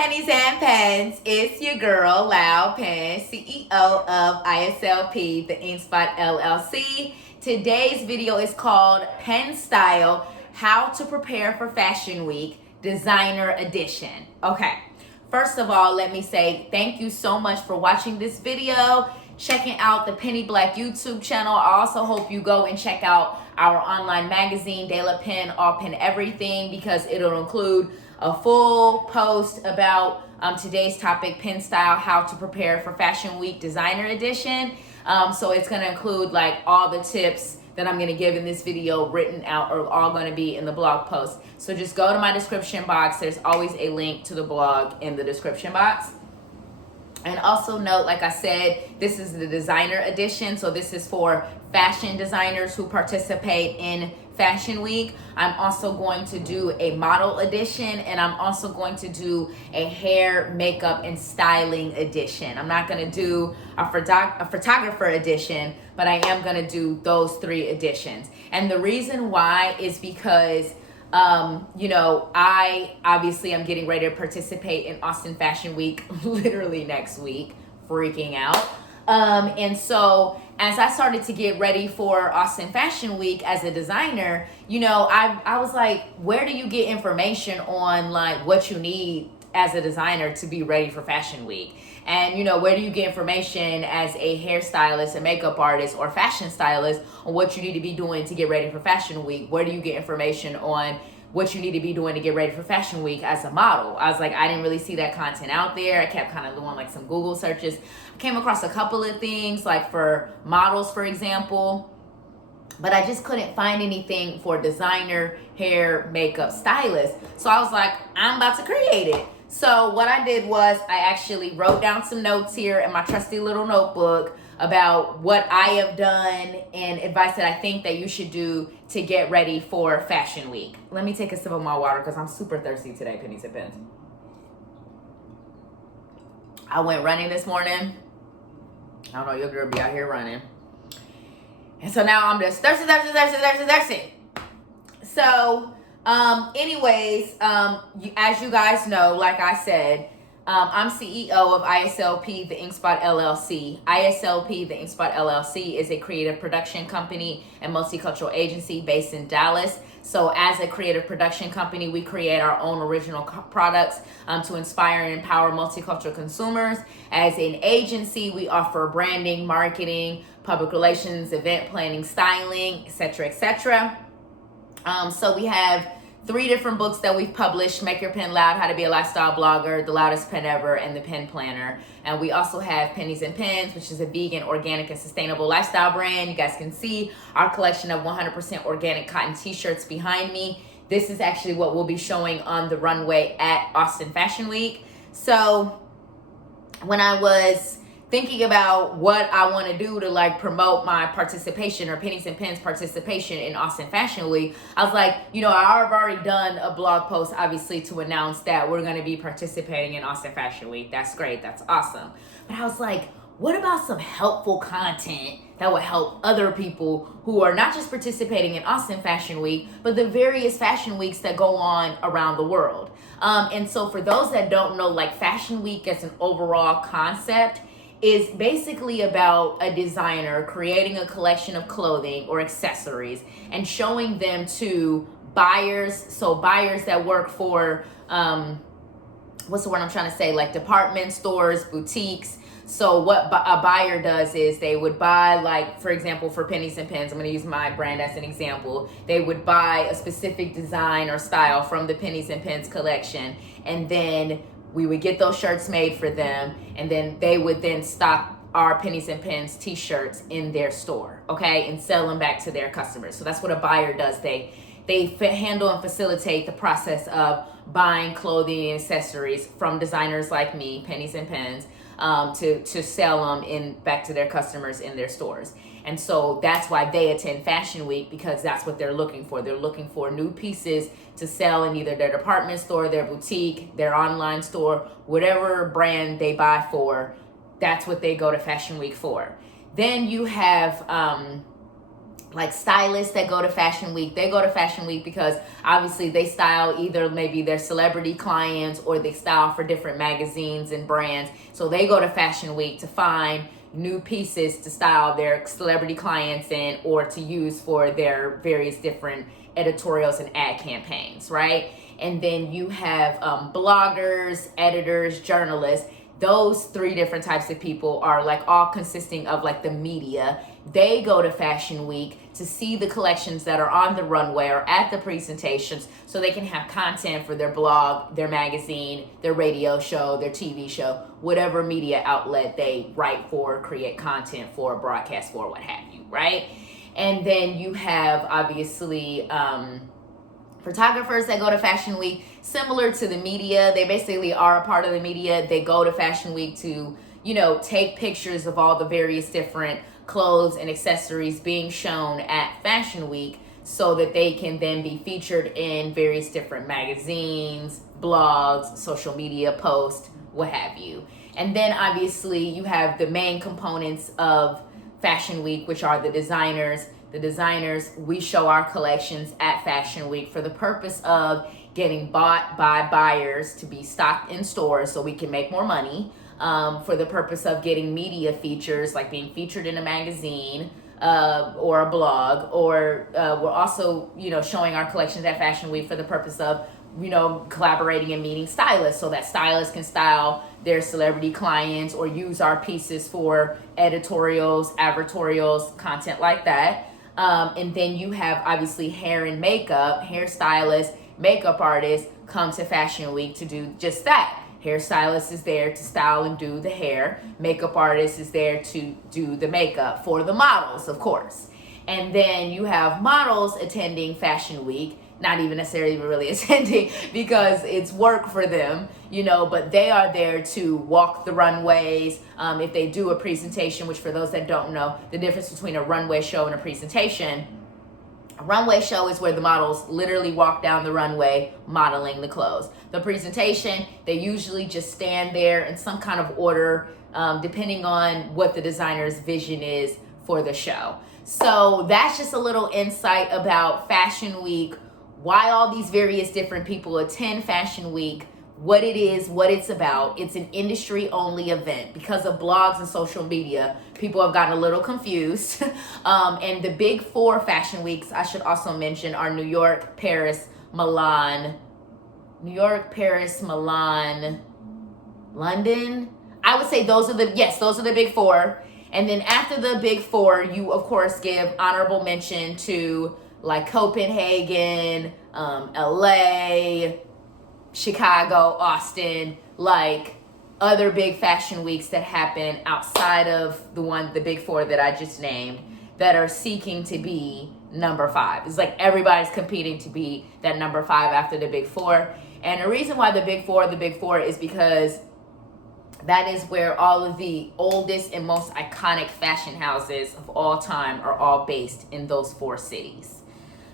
Pennies and Pens, it's your girl, Lau Pen, CEO of ISLP, the InkSpot LLC. Today's video is called Pen Style, How to Prepare for Fashion Week, Designer Edition. Okay, first of all, let me say thank you so much for watching this video, checking out the Penny Black YouTube channel. I also hope you go and check out our online magazine, De La Pen, All Pen Everything, because it'll include a full post about today's topic, pen style, how to prepare for Fashion Week Designer Edition. So it's going to include like all the tips that I'm going to give in this video written out are all going to be in the blog post. So just go to my description box. There's always a link to the blog in the description box. And also note, like I said, this is the designer edition. So this is for fashion designers who participate in Fashion Week. I'm also going to do a model edition, and I'm also going to do a hair, makeup, and styling edition. I'm not going to do a photographer edition, but I am going to do those 3 editions. And the reason why is because I obviously am getting ready to participate in Austin Fashion Week literally next week, freaking out. And so as I started to get ready for Austin Fashion Week as a designer, I was like, where do you get information on like what you need as a designer to be ready for Fashion Week? And where do you get information as a hairstylist, a makeup artist, or fashion stylist on what you need to be doing to get ready for Fashion Week? Where do you get information on what you need to be doing to get ready for Fashion Week as a model? I was like, I didn't really see that content out there. I kept kind of doing like some Google searches. I came across a couple of things like for models, for example, but I just couldn't find anything for designer, hair, makeup, stylist. So I was like, I'm about to create it. So what I did was I actually wrote down some notes here in my trusty little notebook about what I have done and advice that I think that you should do to get ready for Fashion Week. Let me take a sip of my water because I'm super thirsty today, Pennies and Pens. I went running this morning. I don't know, your girl be out here running. And so now I'm just thirsty. So, as you guys know, like I said, I'm CEO of ISLP, the InkSpot LLC. ISLP, the InkSpot LLC, is a creative production company and multicultural agency based in Dallas. So as a creative production company, we create our own original products to inspire and empower multicultural consumers. As an agency, we offer branding, marketing, public relations, event planning, styling, etc., etc. So we have 3 different books that we've published: Make Your Pen Loud, How to Be a Lifestyle Blogger, The Loudest Pen Ever, and The Pen Planner. And we also have Pennies and Pens, which is a vegan, organic, and sustainable lifestyle brand. You guys can see our collection of 100% organic cotton t-shirts behind me. This is actually what we'll be showing on the runway at Austin Fashion Week. So when I was thinking about what I want to do to like promote my participation or Pennies and Pens participation in Austin Fashion Week, I was like, I've already done a blog post, obviously, to announce that we're going to be participating in Austin Fashion Week. That's great. That's awesome. But I was like, what about some helpful content that would help other people who are not just participating in Austin Fashion Week, but the various fashion weeks that go on around the world? And so for those that don't know, like Fashion Week as an overall concept is basically about a designer creating a collection of clothing or accessories and showing them to buyers. So buyers that work for, what's the word I'm trying to say? Like department stores, boutiques. So what a buyer does is they would buy, like, for example, for Pennies and Pens, I'm going to use my brand as an example. They would buy a specific design or style from the Pennies and Pens collection, and then we would get those shirts made for them, and then they would then stock our Pennies and Pens t-shirts in their store, okay, and sell them back to their customers. So that's what a buyer does. They handle and facilitate the process of buying clothing and accessories from designers like me, Pennies and Pens, to sell them back to their customers in their stores. And so that's why they attend Fashion Week, because that's what they're looking for. They're looking for new pieces to sell in either their department store, their boutique, their online store, whatever brand they buy for. That's what they go to Fashion Week for. Then you have like stylists that go to Fashion Week. They go to Fashion Week because obviously they style either maybe their celebrity clients or they style for different magazines and brands. So they go to Fashion Week to find new pieces to style their celebrity clients in or to use for their various different editorials and ad campaigns, right? And then you have bloggers, editors, journalists. Those three different types of people are like all consisting of like the media. They go to Fashion Week to see the collections that are on the runway or at the presentations so they can have content for their blog, their magazine, their radio show, their TV show, whatever media outlet they write for, create content for, broadcast for, what have you, right? And then you have obviously photographers that go to Fashion Week, similar to the media. They basically are a part of the media. They go to Fashion Week to, you know, take pictures of all the various different clothes and accessories being shown at Fashion Week so that they can then be featured in various different magazines, blogs, social media posts, what have you. And then obviously you have the main components of Fashion Week, which are the designers. The designers, we show our collections at Fashion Week for the purpose of getting bought by buyers to be stocked in stores so we can make more money, for the purpose of getting media features, like being featured in a magazine or a blog, or we're also, you know, showing our collections at Fashion Week for the purpose of, you know, collaborating and meeting stylists so that stylists can style their celebrity clients or use our pieces for editorials, advertorials, content like that. And then you have obviously hair and makeup. Hairstylists, makeup artists come to Fashion Week to do just that. Hairstylist is there to style and do the hair. Makeup artist is there to do the makeup for the models, of course. And then you have models attending Fashion Week, not even necessarily even really attending because it's work for them, you know, but they are there to walk the runways. If they do a presentation, which for those that don't know, the difference between a runway show and a presentation, a runway show is where the models literally walk down the runway modeling the clothes. The presentation, they usually just stand there in some kind of order, depending on what the designer's vision is for the show. So that's just a little insight about Fashion Week, why all these various different people attend Fashion Week, what it is, what it's about. It's an industry-only event. Because of blogs and social media, people have gotten a little confused. And the big four Fashion Weeks, I should also mention, are New York, Paris, Milan. New York, Paris, Milan, London. I would say those are the big four. And then after the big four, you, of course, give honorable mention to like Copenhagen, LA, Chicago, Austin, like other big fashion weeks that happen outside of the big four that I just named, that are seeking to be number 5. It's like everybody's competing to be that number 5 after the big four. And the reason why the big four is because that is where all of the oldest and most iconic fashion houses of all time are all based, in those 4 cities.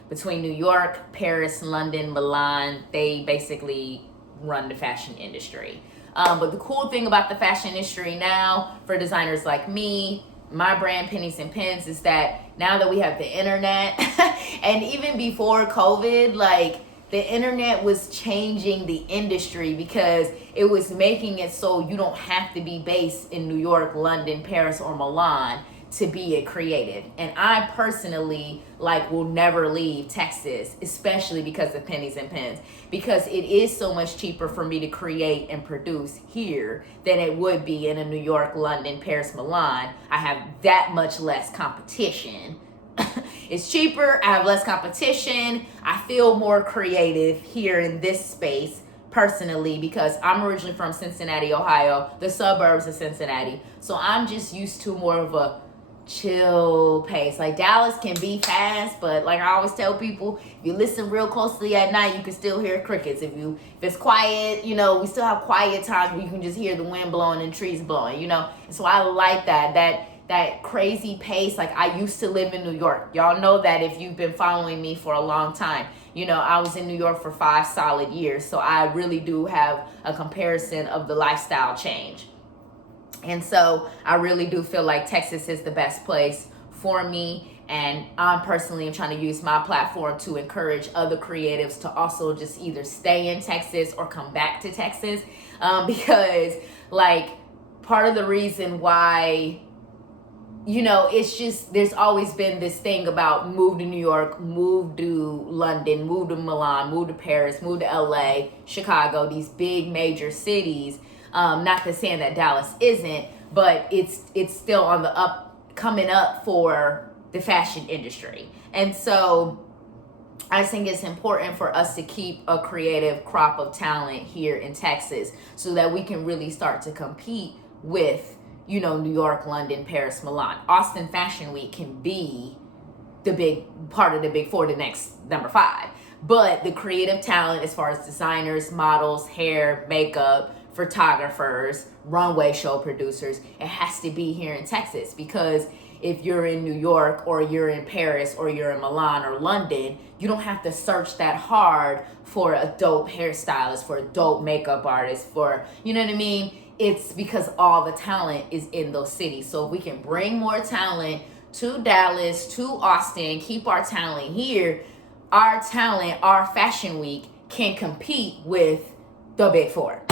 Between New York, Paris, London, Milan, they basically run the fashion industry. But the cool thing about the fashion industry now for designers like me, my brand Pennies and Pens, is that now that we have the internet and even before COVID, like the internet was changing the industry because it was making it so you don't have to be based in New York, London, Paris, or Milan to be a creative. And I personally will never leave Texas, especially because of Pennies and Pens, because it is so much cheaper for me to create and produce here than it would be in a New York, London, Paris, Milan. I have that much less competition. It's cheaper, I have less competition, I feel more creative here in this space personally, because I'm originally from Cincinnati, Ohio, the suburbs of Cincinnati. So I'm just used to more of a chill pace. Like Dallas can be fast, but like I always tell people, if you listen real closely at night, you can still hear crickets. If it's quiet, we still have quiet times where you can just hear the wind blowing and trees blowing, And so I like that crazy pace. Like I used to live in New York. Y'all know that if you've been following me for a long time. I was in New York for 5 solid years. So I really do have a comparison of the lifestyle change. And so I really do feel like Texas is the best place for me. And I'm personally trying to use my platform to encourage other creatives to also just either stay in Texas or come back to Texas. Because like part of the reason why, you know, it's just, there's always been this thing about move to New York, move to London, move to Milan, move to Paris, move to LA, Chicago, these big major cities. Not to saying that Dallas isn't, but it's still on the coming up for the fashion industry. And so I think it's important for us to keep a creative crop of talent here in Texas so that we can really start to compete with, you know, New York, London, Paris, Milan. Austin Fashion Week can be the big part of the big four, the next number 5. But the creative talent as far as designers, models, hair, makeup, photographers, runway show producers, it has to be here in Texas, because if you're in New York or you're in Paris or you're in Milan or London, you don't have to search that hard for a dope hairstylist, for a dope makeup artist, for, you know what I mean? It's because all the talent is in those cities. So if we can bring more talent to Dallas, to Austin, keep our talent here, our talent, our fashion week can compete with the big four.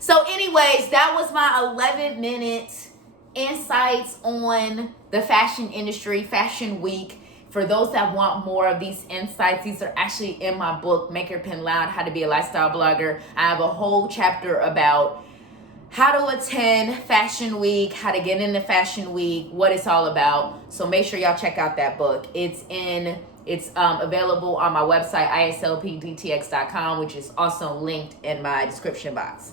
So anyways, that was my 11-minute insights on the fashion industry, fashion week. For those that want more of these insights, these are actually in my book, Make Your Pen Loud, How to Be a Lifestyle Blogger. I have a whole chapter about how to attend fashion week, how to get into fashion week, what it's all about. So make sure y'all check out that book. It's available on my website, ISLPDTX.com, which is also linked in my description box.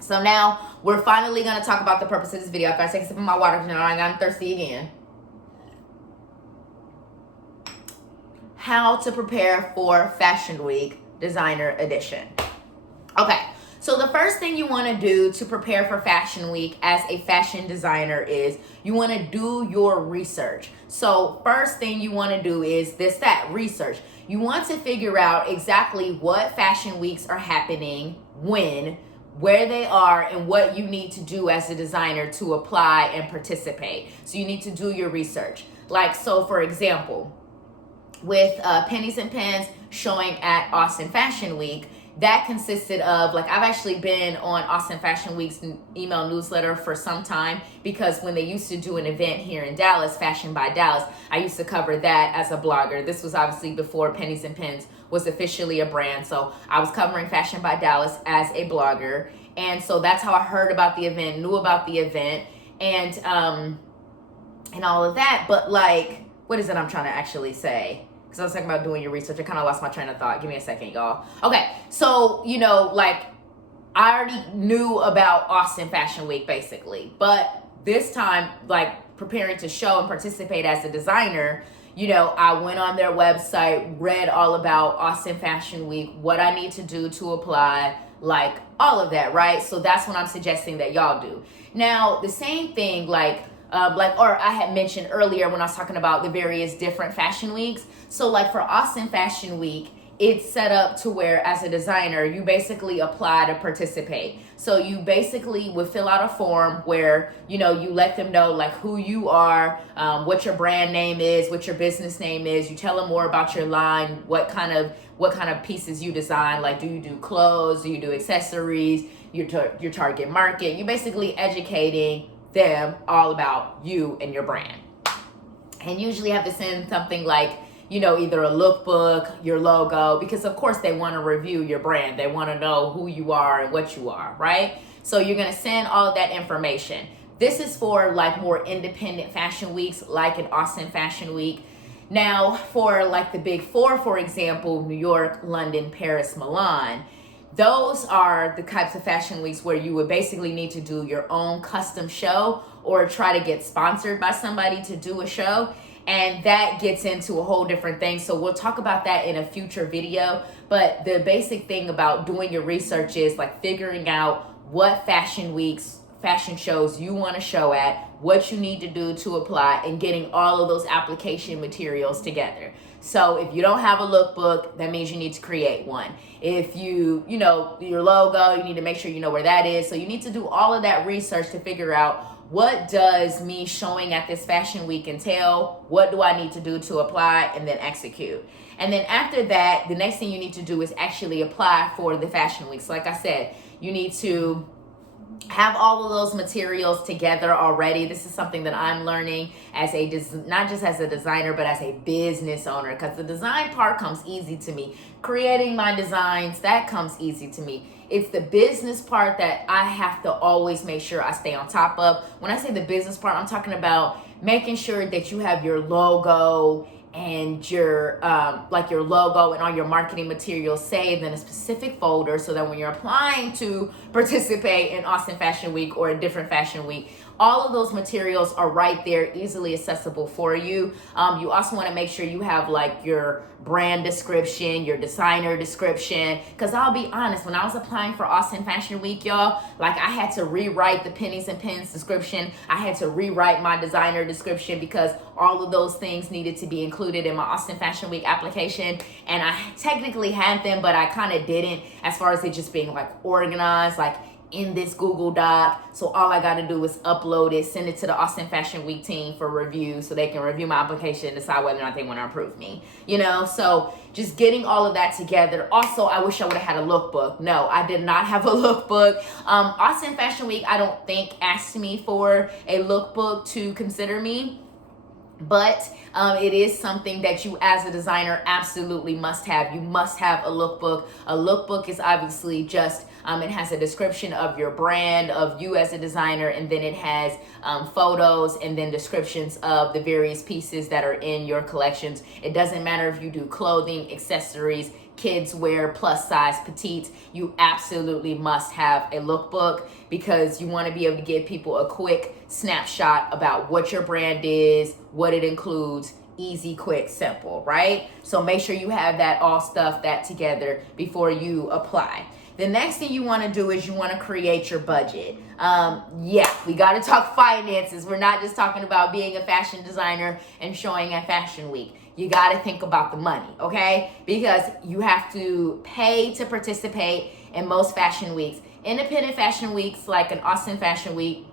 So now we're finally going to talk about the purpose of this video. I gotta take a sip of my water because now I'm thirsty again. How to prepare for Fashion Week Designer Edition. Okay, so the first thing you want to do to prepare for Fashion Week as a fashion designer is you want to do your research. So first thing you want to do is research. You want to figure out exactly what fashion weeks are happening, when, where they are, and what you need to do as a designer to apply and participate. So you need to do your research. Like, so for example, with Pennies and Pens showing at Austin Fashion Week, that consisted of, like, I've actually been on Austin Fashion Week's email newsletter for some time, because when they used to do an event here in Dallas, Fashion by Dallas, I used to cover that as a blogger. This was obviously before Pennies and Pens was officially a brand. So I was covering Fashion by Dallas as a blogger. And so that's how I heard about the event, knew about the event, and all of that. But like, what is it I'm trying to actually say? Because I was talking about doing your research. I kind of lost my train of thought. Give me a second, y'all. Okay, so, you know, like, I already knew about Austin Fashion Week, basically. But this time, like, preparing to show and participate as a designer, you know, I went on their website, read all about Austin Fashion Week, what I need to do to apply, like, all of that, right? So that's what I'm suggesting that y'all do. Now, the same thing, or I had mentioned earlier when I was talking about the various different fashion weeks. So like for Austin Fashion Week, it's set up to where as a designer, you basically apply to participate. So you basically would fill out a form where, you know, you let them know like who you are, what your brand name is, what your business name is. You tell them more about your line, what kind of pieces you design. Like, do you do clothes? Do you do accessories? Your target market. You're basically educating them all about you and your brand. And usually have to send something like, you know, either a lookbook, your logo, because of course they want to review your brand. They want to know who you are and what you are, right? So you're going to send all of that information. This is for like more independent fashion weeks, like an Austin Fashion Week. Now for like the big four, for example, New York, London, Paris, Milan, those are the types of fashion weeks where you would basically need to do your own custom show or try to get sponsored by somebody to do a show. And that gets into a whole different thing. So we'll talk about that in a future video. But the basic thing about doing your research is like figuring out what fashion weeks, fashion shows you want to show at, what you need to do to apply, and getting all of those application materials together. So if you don't have a lookbook, that means you need to create one. If you know, your logo, you need to make sure you know where that is. So you need to do all of that research to figure out what does me showing at this fashion week entail? What do I need to do to apply, and then execute? And then after that, the next thing you need to do is actually apply for the fashion week. So like I said, you need to have all of those materials together already. This is something that I'm learning as not just as a designer, but as a business owner, because the design part comes easy to me. Creating my designs, that comes easy to me. It's the business part that I have to always make sure I stay on top of. When I say the business part, I'm talking about making sure that you have your logo and your your logo and all your marketing materials saved in a specific folder, so that when you're applying to participate in Austin Fashion Week or a different fashion week, all of those materials are right there, easily accessible for you. You also want to make sure you have like your brand description, your designer description, because I'll be honest, when I was applying for Austin Fashion Week, y'all, like I had to rewrite the Pennies and Pens description. I had to rewrite my designer description because all of those things needed to be included in my Austin Fashion Week application, and I technically had them, but I kind of didn't, as far as it just being like organized, like in this Google Doc. So all I got to do is upload it, send it to the Austin Fashion Week team for review, so they can review my application and decide whether or not they want to approve me, so just getting all of that together. Also, I wish I would have had a lookbook. No, I did not have a lookbook. Austin Fashion Week, I don't think asked me for a lookbook to consider me, but it is something that you as a designer absolutely must have. You must have a lookbook. A lookbook is obviously just, it has a description of your brand, of you as a designer, and then it has photos and then descriptions of the various pieces that are in your collections. It doesn't matter if you do clothing, accessories, kids wear, plus size, petite, you absolutely must have a lookbook, because you want to be able to give people a quick snapshot about what your brand is, what it includes, easy, quick, simple, right? So make sure you have that together before you apply. The next thing you want to do is you want to create your budget. We got to talk finances. We're not just talking about being a fashion designer and showing at Fashion Week. You got to think about the money, okay? Because you have to pay to participate in most fashion weeks. Independent fashion weeks, like an Austin Fashion Week,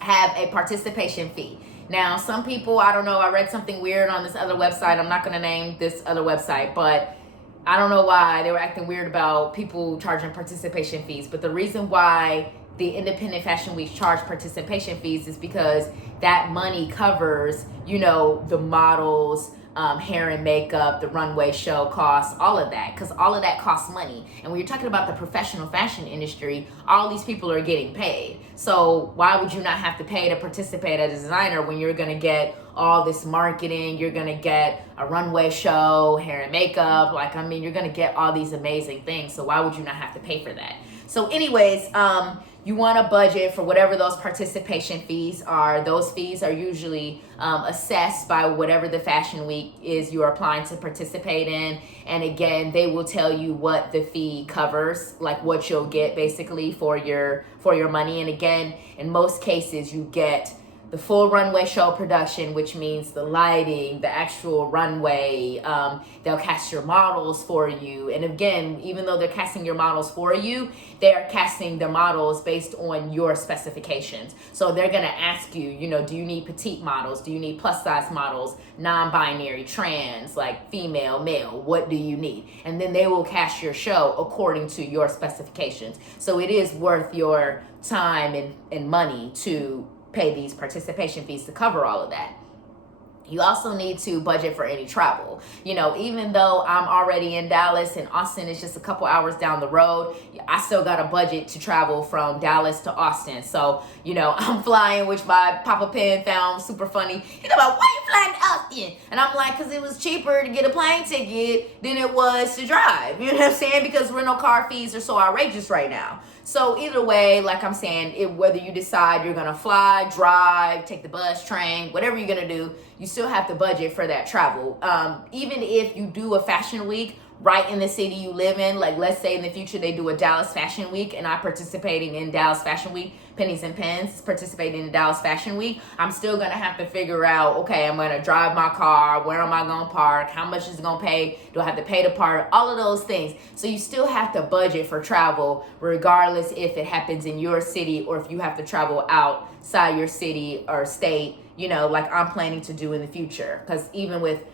have a participation fee. Now, some people, I don't know, I read something weird on this other website. I'm not going to name this other website, but I don't know why they were acting weird about people charging participation fees. But the reason why the independent fashion weeks charge participation fees is because that money covers, the models, hair and makeup, the runway show costs, all of that, because all of that costs money. And when you're talking about the professional fashion industry, all these people are getting paid. So why would you not have to pay to participate as a designer when you're going to get all this marketing, you're going to get a runway show, hair and makeup, you're going to get all these amazing things. So why would you not have to pay for that? So anyways, you want to budget for whatever those participation fees are. Those fees are usually assessed by whatever the fashion week is you're applying to participate in. And again, they will tell you what the fee covers, like what you'll get basically for your money. And again, in most cases, you get the full runway show production, which means the lighting, the actual runway. They'll cast your models for you. And again, even though they're casting your models for you, they're casting the models based on your specifications. So they're going to ask you, do you need petite models? Do you need plus size models, non-binary, trans, like female, male? What do you need? And then they will cast your show according to your specifications. So it is worth your time and money to pay these participation fees to cover all of that. You also need to budget for any travel. Even though I'm already in Dallas and Austin is just a couple hours down the road, I still got a budget to travel from Dallas to Austin. So, I'm flying, which my Papa Pen found super funny. He's like, why you flying to Austin? And I'm like, because it was cheaper to get a plane ticket than it was to drive. You know what I'm saying? Because rental car fees are so outrageous right now. So either way, like I'm saying, whether you decide you're going to fly, drive, take the bus, train, whatever you're going to do, you still have to budget for that travel. Even if you do a fashion week right in the city you live in. Like, let's say in the future they do a Dallas Fashion Week and I'm participating in Dallas Fashion Week. Pennies and Pens is participating in Dallas Fashion Week. I'm still gonna have to figure out, okay, I'm gonna drive my car, where am I gonna park, how much is it gonna pay, do I have to pay to park, all of those things. So you still have to budget for travel regardless if it happens in your city or if you have to travel outside your city or state, you know, like I'm planning to do in the future. Because even with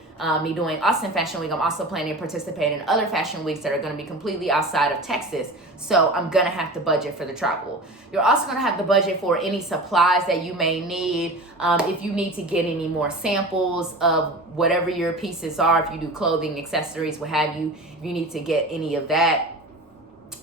me doing Austin Fashion Week, I'm also planning to participate in other fashion weeks that are going to be completely outside of Texas. So I'm going to have to budget for the travel. You're also going to have to budget for any supplies that you may need. If you need to get any more samples of whatever your pieces are, if you do clothing, accessories, what have you, if you need to get any of that,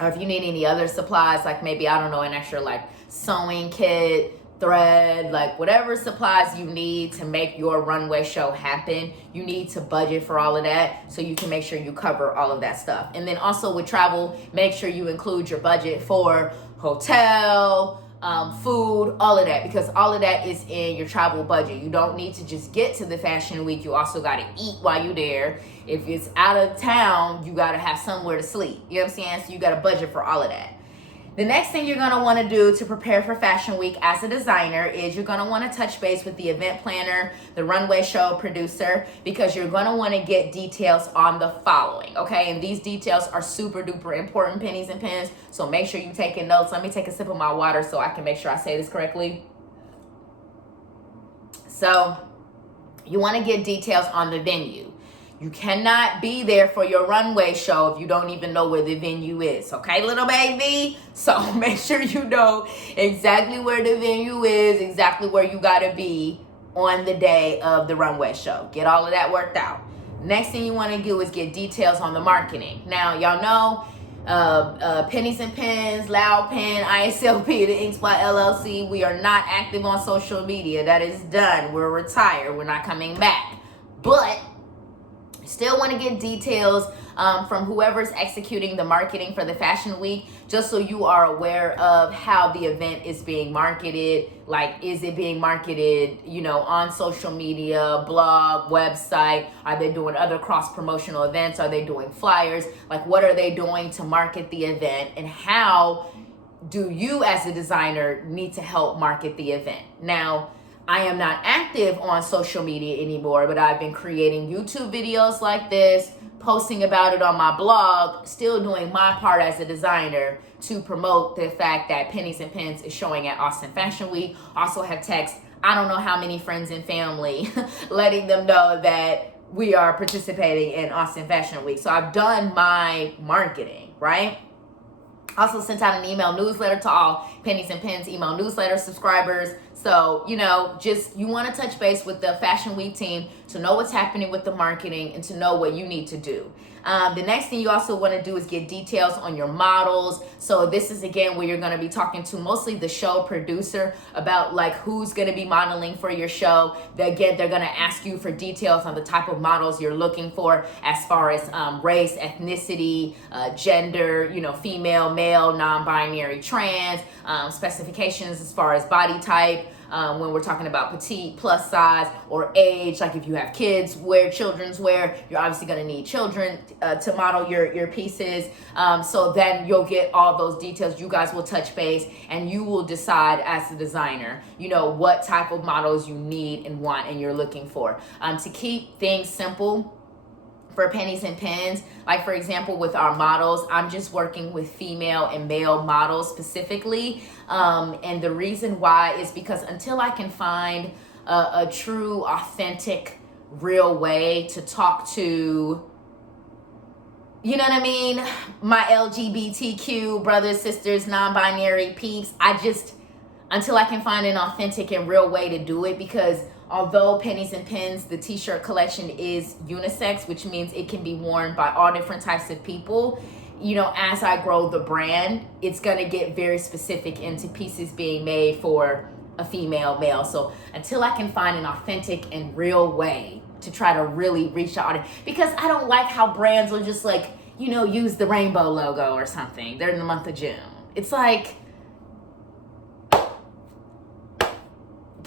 or if you need any other supplies, like maybe, I don't know, an extra like sewing kit, thread, like whatever supplies you need to make your runway show happen, you need to budget for all of that so you can make sure you cover all of that stuff. And then also with travel, make sure you include your budget for hotel, food, all of that, because all of that is in your travel budget. You don't need to just get to the fashion week. You also got to eat while you're there. If it's out of town, you got to have somewhere to sleep. You know what I'm saying? So you got to budget for all of that. The next thing you're going to want to do to prepare for Fashion Week as a designer is you're going to want to touch base with the event planner, the runway show producer, because you're going to want to get details on the following, okay? And these details are super duper important, pennies and pens, so make sure you're taking notes. Let me take a sip of my water so I can make sure I say this correctly. So you want to get details on the venue. You cannot be there for your runway show if you don't even know where the venue is, okay, little baby? So make sure you know exactly where the venue is, exactly where you gotta be on the day of the runway show. Get all of that worked out. Next thing you wanna do is get details on the marketing. Now, y'all know, Pennies and Pens, Loud Pen, ISLP, the InkSpot LLC, we are not active on social media. That is done. We're retired. We're not coming back. But still want to get details from whoever's executing the marketing for the fashion week, just so you are aware of how the event is being marketed. Like, is it being marketed, you know, on social media, blog, website? Are they doing other cross-promotional events? Are they doing flyers? Like, what are they doing to market the event? And how do you as a designer need to help market the event? Now, I am not active on social media anymore, but I've been creating YouTube videos like this, posting about it on my blog, still doing my part as a designer to promote the fact that Pennies and Pens is showing at Austin Fashion Week. Also have text, I don't know how many friends and family, letting them know that we are participating in Austin Fashion Week. So I've done my marketing, right? Also sent out an email newsletter to all Pennies and Pens email newsletter subscribers. So, you know, just you want to touch base with the Fashion Week team to know what's happening with the marketing and to know what you need to do. The next thing you also want to do is get details on your models. So this is, again, where you're going to be talking to mostly the show producer about like who's going to be modeling for your show. Again, they're going to ask you for details on the type of models you're looking for as far as race, ethnicity, gender, you know, female, male, non-binary, trans, specifications as far as body type. When we're talking about petite, plus size, or age, like if you have kids, children's wear, you're obviously going to need children to model your pieces. So then you'll get all those details. You guys will touch base and you will decide as the designer, you know, what type of models you need and want and you're looking for. To keep things simple for Pennies and Pens, like for example with our models, I'm just working with female and male models specifically, and the reason why is because until I can find a true, authentic, real way to talk to, you know what I mean, my LGBTQ brothers, sisters, non-binary peeps, until I can find an authentic and real way to do it, because although Pennies and Pens, the t-shirt collection is unisex, which means it can be worn by all different types of people, you know, as I grow the brand, it's going to get very specific into pieces being made for a female, male. So until I can find an authentic and real way to try to really reach the audience, because I don't like how brands will just like, you know, use the rainbow logo or something. They're in the month of June. It's like,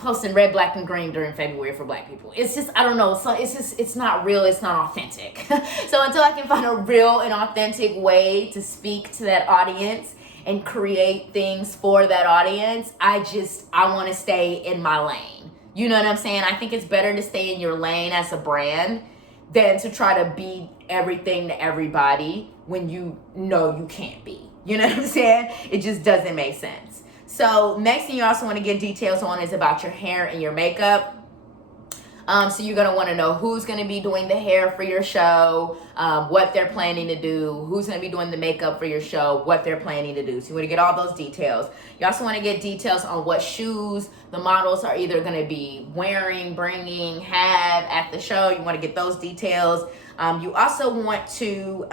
posting red, black, and green during February for black people. It's just, I don't know. So it's not real. It's not authentic. So until I can find a real and authentic way to speak to that audience and create things for that audience, I want to stay in my lane. You know what I'm saying? I think it's better to stay in your lane as a brand than to try to be everything to everybody when you know you can't be. You know what I'm saying? It just doesn't make sense. So next thing you also want to get details on is about your hair and your makeup. So you're going to want to know who's going to be doing the hair for your show, what they're planning to do, who's going to be doing the makeup for your show, what they're planning to do. So you want to get all those details. You also want to get details on what shoes the models are either going to be wearing, bringing, have at the show. You want to get those details. You also want to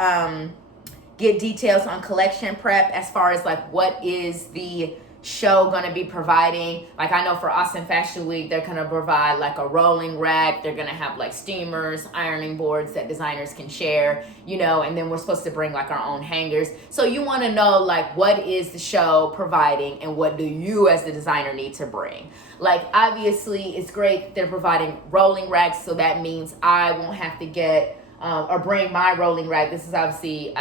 get details on collection prep as far as like what is the show gonna be providing. Like I know for Austin Fashion Week, they're gonna provide like a rolling rack. They're gonna have like steamers, ironing boards that designers can share, you know, and then we're supposed to bring like our own hangers. So you wanna know like what is the show providing and what do you as the designer need to bring. Like obviously it's great that they're providing rolling racks, so that means I won't have to get or bring my rolling rack. This is obviously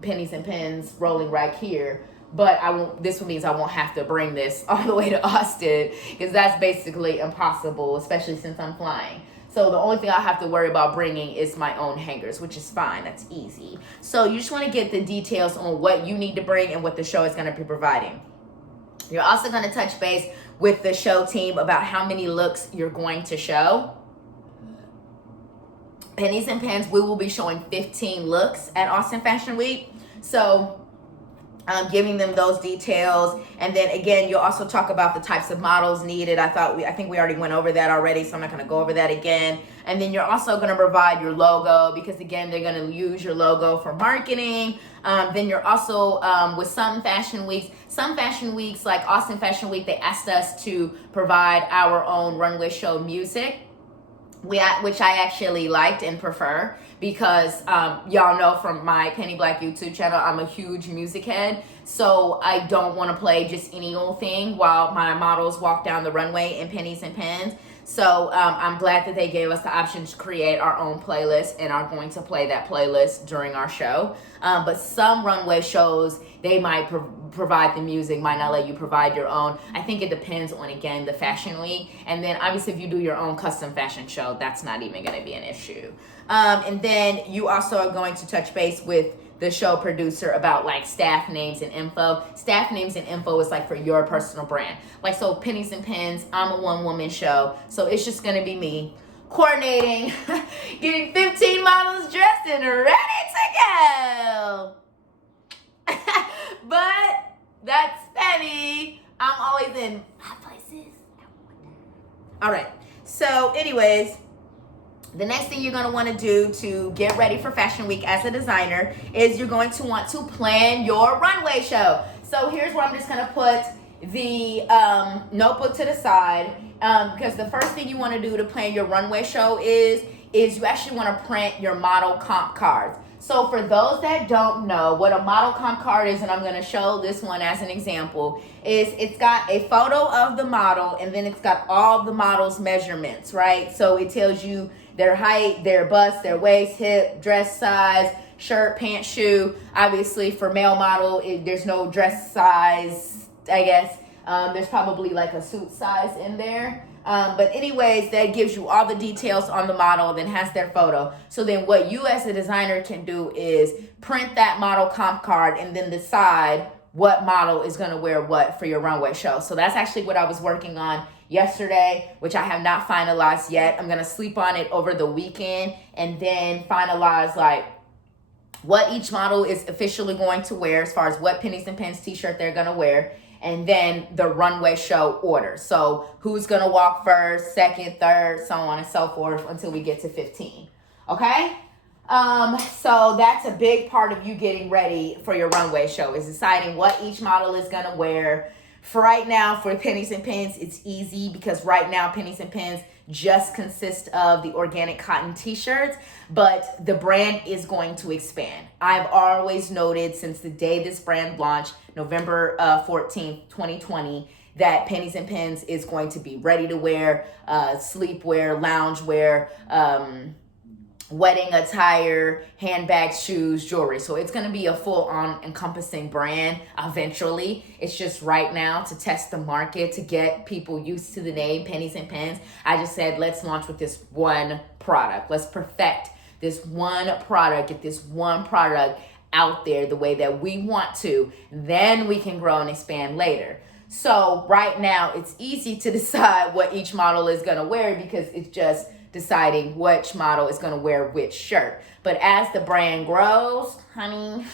Pennies and Pens rolling rack here. But this means I won't have to bring this all the way to Austin because that's basically impossible, especially since I'm flying. So the only thing I have to worry about bringing is my own hangers, which is fine. That's easy. So you just want to get the details on what you need to bring and what the show is going to be providing. You're also going to touch base with the show team about how many looks you're going to show. Pennies and Pens, we will be showing 15 looks at Austin Fashion Week. So giving them those details. And then again, you'll also talk about the types of models needed. I think we already went over that already, so I'm not going to go over that again. And then you're also going to provide your logo because again, they're going to use your logo for marketing. Then you're also with some fashion weeks like Austin Fashion Week, they asked us to provide our own runway show music, which I actually liked and prefer because y'all know from my Penny Black YouTube channel, I'm a huge music head. So I don't want to play just any old thing while my models walk down the runway in Pennies and Pens. So I'm glad that they gave us the option to create our own playlist and are going to play that playlist during our show. But some runway shows, they might provide the music, might not let you provide your own. I think it depends on, again, the fashion week. And then obviously if you do your own custom fashion show, that's not even going to be an issue. And then you also are going to touch base with the show producer about like staff names and info. Staff names and info is like for your personal brand. Like so Pennies and Pens, I'm a one-woman show. So it's just going to be me coordinating, getting 15 models dressed and ready to go. But that's Penny. I'm always in hot places. All right. So anyways, the next thing you're going to want to do to get ready for Fashion Week as a designer is you're going to want to plan your runway show. So here's where I'm just going to put the notebook to the side because the first thing you want to do to plan your runway show is you actually want to print your model comp cards. So for those that don't know what a model comp card is, and I'm going to show this one as an example, is it's got a photo of the model and then it's got all the model's measurements, right? So it tells you their height, their bust, their waist, hip, dress size, shirt, pants, shoe. Obviously for male model, there's no dress size, I guess. There's probably like a suit size in there. But anyways, that gives you all the details on the model, then has their photo. So then what you as a designer can do is print that model comp card and then decide what model is going to wear what for your runway show. So that's actually what I was working on yesterday, which I have not finalized yet. I'm going to sleep on it over the weekend and then finalize like what each model is officially going to wear as far as what Pennies and Pens t-shirt they're going to wear. And then the runway show order. So who's going to walk first, second, third, so on and so forth until we get to 15. Okay? So that's a big part of you getting ready for your runway show is deciding what each model is going to wear. For right now, for Pennies and Pens, it's easy because right now Pennies and Pens just consist of the organic cotton t-shirts, but the brand is going to expand. I've always noted since the day this brand launched, November 14th, 2020, that Pennies and Pens is going to be ready to wear, sleepwear, loungewear, wedding attire, handbags, shoes, jewelry. So it's going to be a full-on encompassing brand eventually. It's just right now to test the market, to get people used to the name Pennies and Pens. I just said, let's launch with this one product. Let's perfect this one product, get this one product out there the way that we want to. Then we can grow and expand later. So right now it's easy to decide what each model is going to wear because it's just deciding which model is going to wear which shirt. But as the brand grows, honey,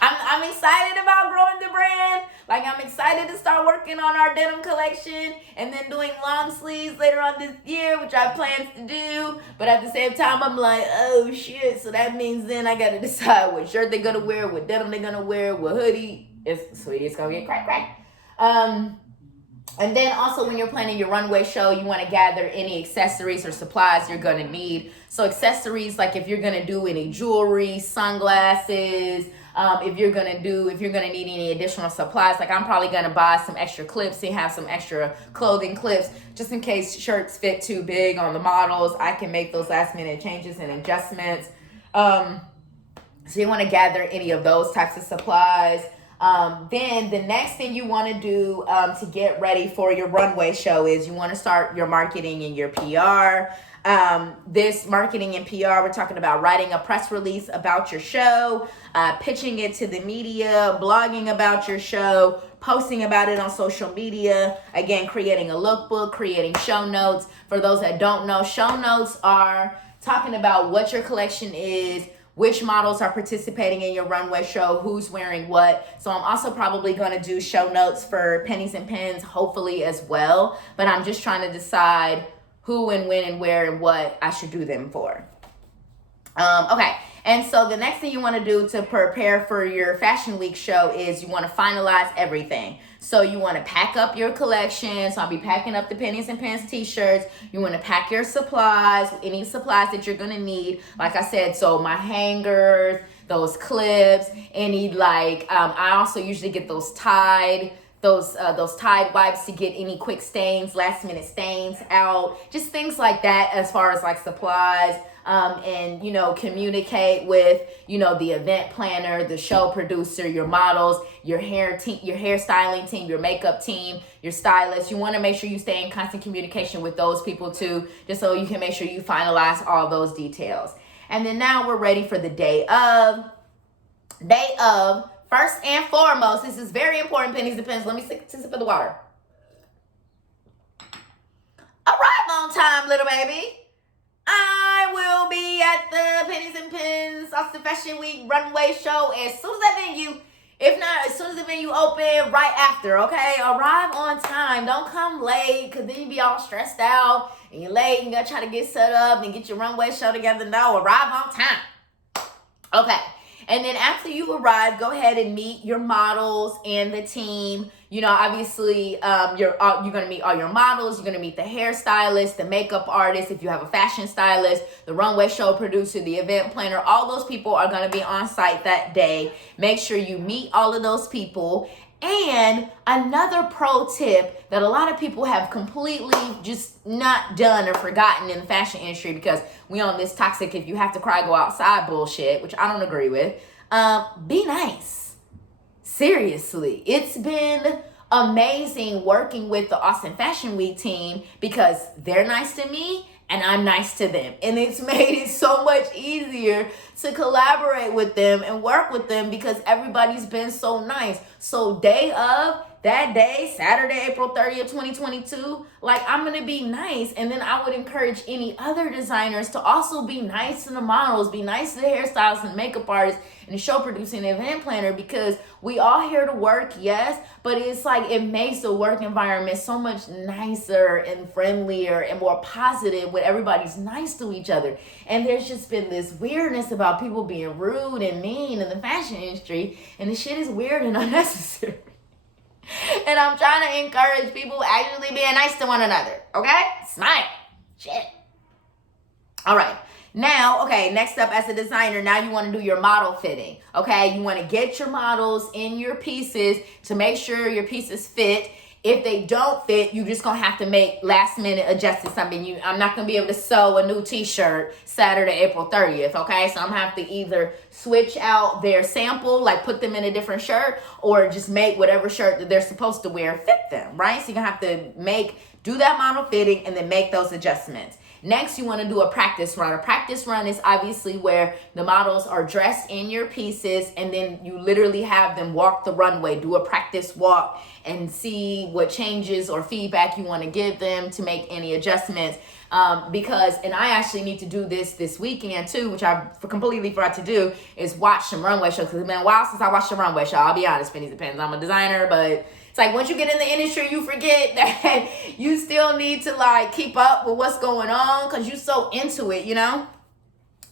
I'm excited about growing the brand. Like, I'm excited to start working on our denim collection and then doing long sleeves later on this year, which I plan to do. But at the same time, I'm like, oh shit. So that means then I got to decide what shirt they're going to wear, what denim they're going to wear, what hoodie. It's going to get crack. And then also when you're planning your runway show, you want to gather any accessories or supplies you're going to need. So accessories, like if you're going to do any jewelry, sunglasses, if you're going to need any additional supplies, like I'm probably going to buy some extra clips and have some extra clothing clips just in case shirts fit too big on the models. I can make those last minute changes and adjustments. So you want to gather any of those types of supplies. Then the next thing you want to do to get ready for your runway show is you want to start your marketing and your PR. This marketing and PR, we're talking about writing a press release about your show, pitching it to the media, blogging about your show, posting about it on social media, again, creating a lookbook, creating show notes. For those that don't know, show notes are talking about what your collection is, which models are participating in your runway show, who's wearing what. So I'm also probably going to do show notes for Pennies and Pens, hopefully as well. But I'm just trying to decide who and when and where and what I should do them for. Okay. And so the next thing you want to do to prepare for your Fashion Week show is you want to finalize everything. So you want to pack up your collection. So I'll be packing up the Pennies and Pens t-shirts. You want to pack your supplies, any supplies that you're going to need. Like I said, so my hangers, those clips, any I also usually get those Tide wipes to get any quick stains, last minute stains out, just things like that as far as like supplies. And communicate with the event planner, the show producer, your models, your hairstyling team, your makeup team, your stylist. You want to make sure you stay in constant communication with those people too, just so you can make sure you finalize all those details. And then now we're ready for the day of. First and foremost, this is very important, Pennies and Pens. Let me sip of the water. Arrive on time, little baby. I will be at the Pennies and Pens Austin Fashion Week runway show as soon as that venue, if not as soon as the venue open, right after, okay? Arrive on time. Don't come late because then you be all stressed out and you're late and you got to try to get set up and get your runway show together. No, arrive on time. Okay. And then after you arrive, go ahead and meet your models and the team. Obviously, you're going to meet all your models. You're going to meet the hairstylist, the makeup artist, if you have a fashion stylist, the runway show producer, the event planner. All those people are going to be on site that day. Make sure you meet all of those people. And another pro tip that a lot of people have completely just not done or forgotten in the fashion industry, because we on this toxic if you have to cry, go outside bullshit, which I don't agree with. Be nice. Seriously. It's been amazing working with the Austin Fashion Week team because they're nice to me and I'm nice to them. And it's made it so much easier to collaborate with them and work with them because everybody's been so nice. So day of, that day, Saturday, April 30th, 2022, I'm going to be nice. And then I would encourage any other designers to also be nice to the models, be nice to the hairstylists and makeup artists and the show producer and the event planner, because we all here to work, yes, but it's it makes the work environment so much nicer and friendlier and more positive when everybody's nice to each other. And there's just been this weirdness about people being rude and mean in the fashion industry, and the shit is weird and unnecessary. And I'm trying to encourage people actually being nice to one another. Okay? Smile. Shit. All right. Now, next up, as a designer, now you want to do your model fitting. Okay? You want to get your models in your pieces to make sure your pieces fit If they don't fit, you just gonna have to make last minute adjusted something. I'm not gonna be able to sew a new t-shirt Saturday, April 30th, okay? So I'm gonna have to either switch out their sample, like put them in a different shirt, or just make whatever shirt that they're supposed to wear fit them, right? So you're gonna have to do that model fitting and then make those adjustments. Next, you want to do a practice run. A practice run is obviously where the models are dressed in your pieces and then you literally have them walk the runway, do a practice walk and see what changes or feedback you want to give them to make any adjustments. And I actually need to do this weekend too, which I completely forgot to do, is watch some runway shows. Because it's been a while since I watched a runway show. I'll be honest, Pennies and Pens. I'm a designer, but it's like once you get in the industry, you forget that you still need to like keep up with what's going on because you're so into it, you know?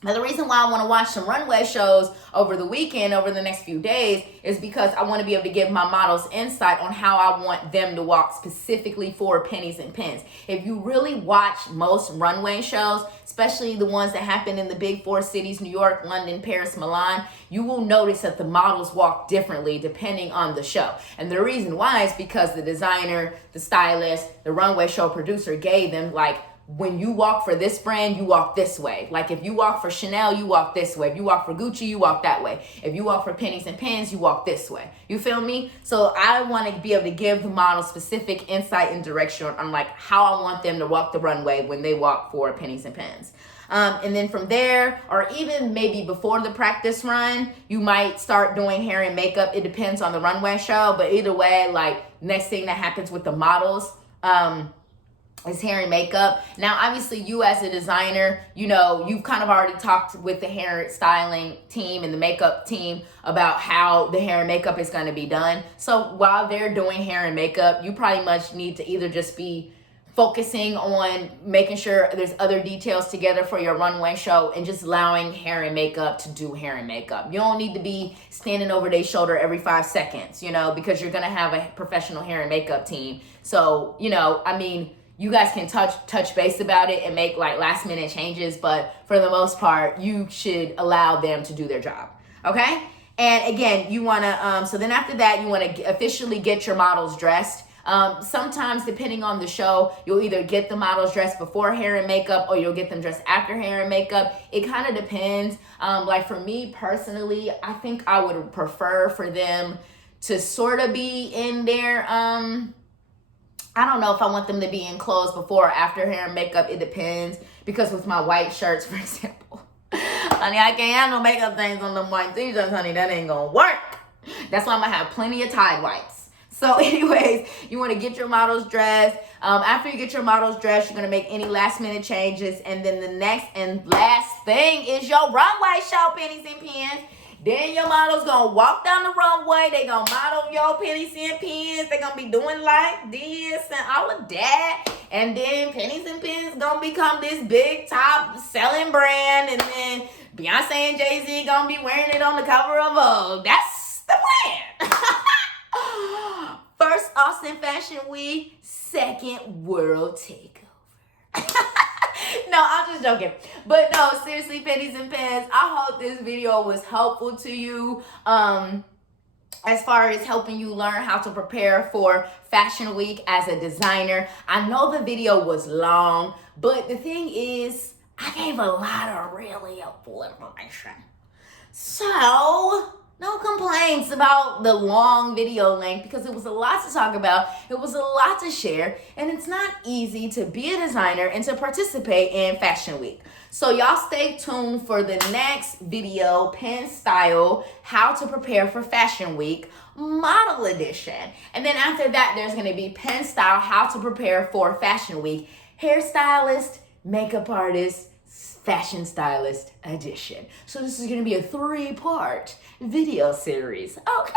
But the reason why I want to watch some runway shows over the weekend, over the next few days, is because I want to be able to give my models insight on how I want them to walk specifically for Pennies and Pens. If you really watch most runway shows, especially the ones that happen in the big four cities, New York, London, Paris, Milan, you will notice that the models walk differently depending on the show. And the reason why is because the designer, the stylist, the runway show producer gave them like, when you walk for this brand, you walk this way. Like if you walk for Chanel, you walk this way. If you walk for Gucci, you walk that way. If you walk for Pennies and Pens, you walk this way. You feel me? So I want to be able to give the model specific insight and direction on like how I want them to walk the runway when they walk for Pennies and Pens. And then from there, or even maybe before the practice run, you might start doing hair and makeup. It depends on the runway show, but either way, like next thing that happens with the models, is hair and makeup. Now, obviously, you as a designer, you know, you've kind of already talked with the hair styling team and the makeup team about how the hair and makeup is going to be done. So while they're doing hair and makeup, you pretty much need to either just be focusing on making sure there's other details together for your runway show and just allowing hair and makeup to do hair and makeup. You don't need to be standing over their shoulder every 5 seconds, you know, because you're going to have a professional hair and makeup team. So, you know, I mean, you guys can touch base about it and make like last minute changes, but for the most part, you should allow them to do their job, okay? And again, you wanna, so then after that, you wanna officially get your models dressed. Sometimes depending on the show, you'll either get the models dressed before hair and makeup or you'll get them dressed after hair and makeup. It kind of depends. Like for me personally, I think I would prefer for them to sort of be in their, I don't know if I want them to be in clothes before or after hair and makeup. It depends. Because with my white shirts, for example, honey, I can't have no makeup things on them white t-shirts, honey. That ain't gonna work. That's why I'm gonna have plenty of Tide whites. So anyways, you want to get your models dressed. After you get your models dressed, you're gonna make any last minute changes. And then the next and last thing is your runway show, Pennies and Pens. Then your model's gonna walk down the runway. They gonna model your Pennies and Pens. They gonna be doing like this and all of that. And then Pennies and Pens gonna become this big top selling brand. And then Beyonce and Jay-Z gonna be wearing it on the cover of Vogue. That's the plan. First Austin Fashion Week, second World Takeover. No, I'm just joking. But no, seriously, Pennies and Pens, I hope this video was helpful to you as far as helping you learn how to prepare for Fashion Week as a designer. I know the video was long, but the thing is, I gave a lot of really helpful information. So, no complaints about the long video length because it was a lot to talk about. It was a lot to share. And it's not easy to be a designer and to participate in Fashion Week. So y'all stay tuned for the next video, Pen Style, How to Prepare for Fashion Week, Model Edition. And then after that, there's going to be Pen Style, How to Prepare for Fashion Week, Hairstylist, Makeup Artist, Fashion Stylist Edition. So this is going to be a 3-part video series. Okay.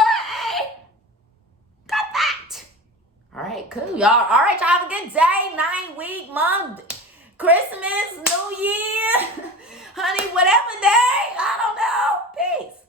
Got that. All right, cool, y'all. All right, y'all have a good day, night, week, month, Christmas, New Year, honey, whatever day. I don't know. Peace.